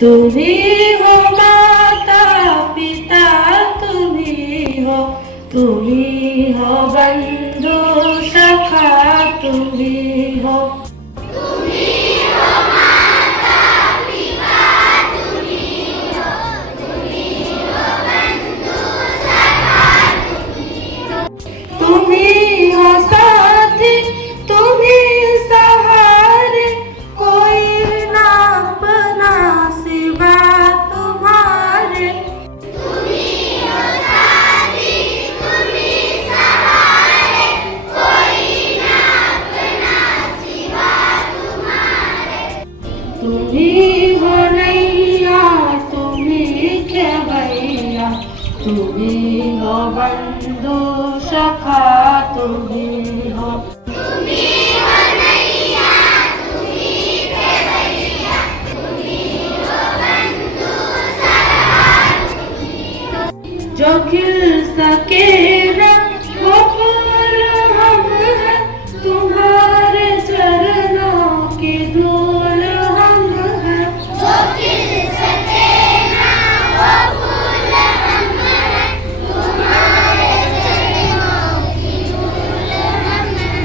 तुम्ही हो माता पिता, तुम्ही हो बंधु सखा, तुम्ही हो तुम्ही हो साथी, तुम्ही सहारे, कोई ना अपना सिवा तुम्हारे। तुम्ही हो नैया, तुम्ही खेवैया, तुम्ही हो बंधु सखा, तुम्ही हो जो खिल सके ना वो फूल हम हैं, तुम्हारे चरणों की धूल हम हैं। जो खिल सके ना वो फूल हम हैं, तुम्हारे चरणों की धूल हम हैं।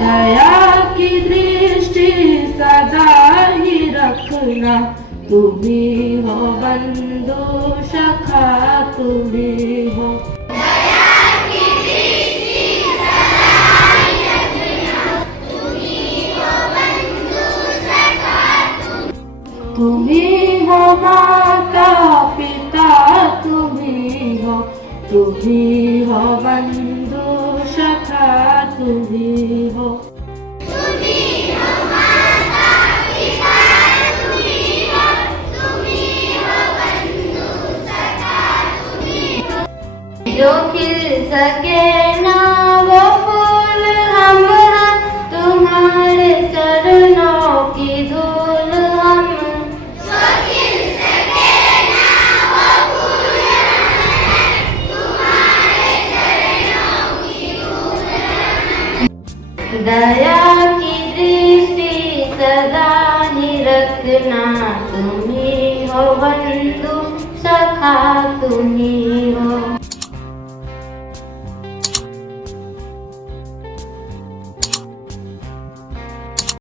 दया की दृष्टि सदा ही रखना, तुम्ही हो बंधु सखा, तुम्ही हो तुम्ही हो माता पिता, तुम्ही हो बंधु सखा, तुम्ही हो जो खिल सके ना वो फूल हम हैं, तुम्हारे चरणों की धूल हम। जो खिल सके ना वो फूल हम हैं, तुम्हारे चरणों की धूल हम। दया की दृष्टि सदा ही रखना, तुम्ही हो बंधु सखा, तुम्ही